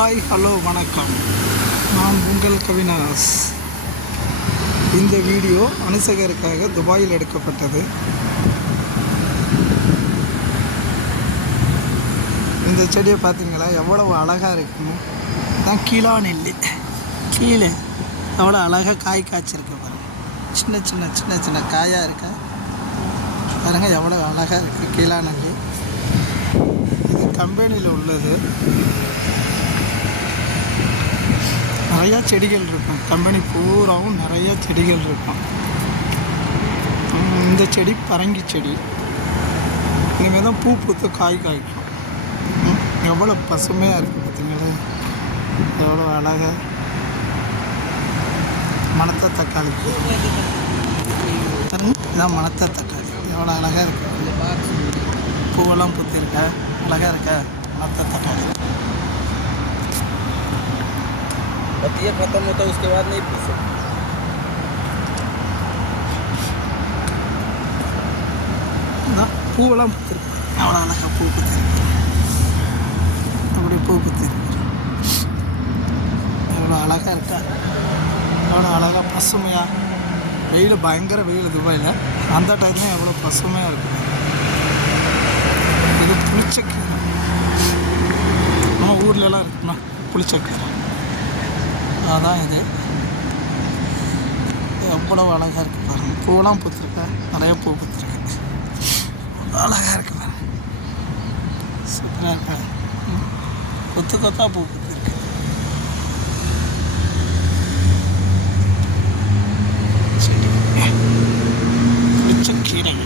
Hi hello வணக்கம். நான் உங்கள் கவினாஸ். இந்த வீடியோ அனுசகருக்காக துபாயில் எடுக்கப்பட்டது. இந்த செடியை பார்த்தீங்களா, எவ்வளவு அழகாக இருக்குன்னு. தான் கீழா நெல்லி கீழே எவ்வளோ அழகாக காய் காய்ச்சிருக்கு பாருங்கள். சின்ன சின்ன சின்ன சின்ன காயாக இருக்கா பாருங்கள், எவ்வளோ அழகாக இருக்குது கீழா நெல்லி. இது கம்பெனியில் உள்ளது. நிறையா செடிகள் இருக்கும், கம்பெனி பூராவும் நிறையா செடிகள் இருக்கும். இந்த செடி பரங்கி செடி. இனிமேல் தான் பூ பூத்து காய் காய்க்கும். எவ்வளோ பசுமையாக இருக்குது பார்த்தீங்களா, எவ்வளோ அழகாக. மணத்த தக்காளி, இதான் மணத்த தக்காளி, எவ்வளோ அழகாக இருக்குது. பூவெல்லாம் பூத்திருக்கா, அழகாக இருக்கா மணத்த தக்காளி. ये खत्म होता है उसके बाद नहीं पी सकते. பூவெல்லாம் பூத்திருக்கு, அவ்வளோ அழகாக பூ பூத்திருக்கு. அப்படி பூ பூத்திருக்கு, எவ்வளோ அழகாக இருக்கா, எவ்வளோ அழகாக பசுமையாக. வெயில் பயங்கர வெயில் துபாயில், அந்த டைம்லேயும் எவ்வளோ பசுமையாக இருக்குது. இது புளிச்சக்கீரை, நம்ம ஊர்லலாம் இருக்குமா புளிச்சக்கீரை, அதான் இது. எவ்வளோ அழகாக இருக்குது பாருங்கள். பூவெல்லாம் பூத்துருக்கா, நிறைய பூ பூத்துருக்கு, அழகாக இருக்குது பாருங்கள், சூப்பராக இருக்கா. கொத்து கொத்தாக பூ பூத்துருக்கு. புளிச்சக்கீரை,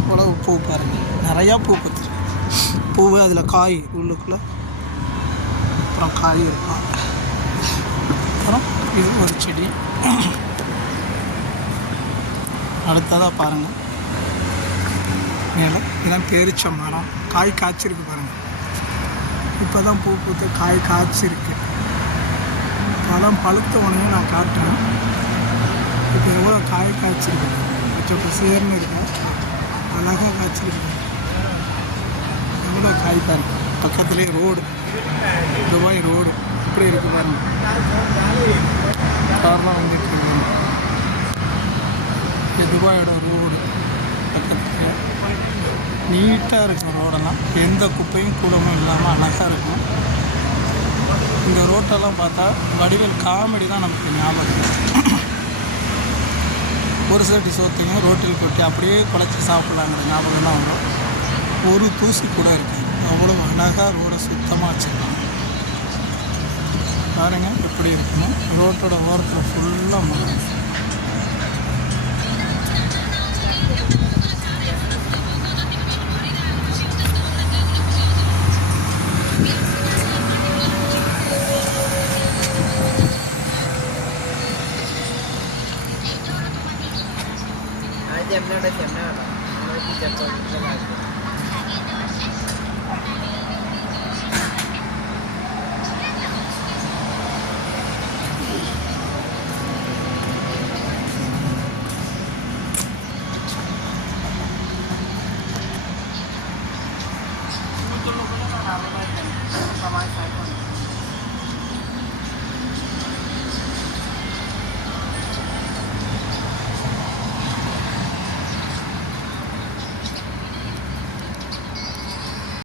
இவ்வளோ பூ பாருங்கள், நிறையா பூ பூத்துருக்கு. பூவு அதில் காய் உள்ளுக்குள்ளே, அப்புறம் காய் இருக்கும். அப்புறம் இது ஒரு செடி. அடுத்ததாக பாருங்கள், மேலே இதான் பேரிச்ச மரம். காய் காய்ச்சிருக்கு பாருங்கள். இப்போ தான் பூ பூத்து காய் காய்ச்சிருக்கு. பழம் பழுத்த உடனே நான் காட்டுறேன். இப்போ எவ்வளோ காய் காய்ச்சிருக்கு, கொஞ்சம் பசேர்னு இருக்கு, அழகாக காய்ச்சிருக்கு. எவ்வளோ காய் பாருங்க. பக்கத்துலேயே ரோடு, துபாய் ரோடு இப்படி இருக்கு பாருங்க. கார்லாம் வந்துட்டு இது துபாயோட ரோடு. பக்கத்தில் நீட்டாக இருக்கும் ரோடெல்லாம், எந்த குப்பையும் கூடமும் இல்லாமல் அழகாக இருக்கும். இந்த ரோட்டெல்லாம் பார்த்தா வடிவேல் காமெடி தான் நமக்கு ஞாபகம். ஒரு சட்டி சோத்தையும் ரோட்டில் கொட்டி அப்படியே குழச்சி சாப்பிட்லாங்கிற ஞாபகம் தான் வரும். ஒரு தூசி கூட இருக்குது, அவ்வளோ அழகாக ரோடை சுத்தமாக வச்சுருக்காங்க பாருங்கள். எப்படி இருக்கணும், ரோட்டோட ஓரத்தில் ஃபுல்லாக மரம்.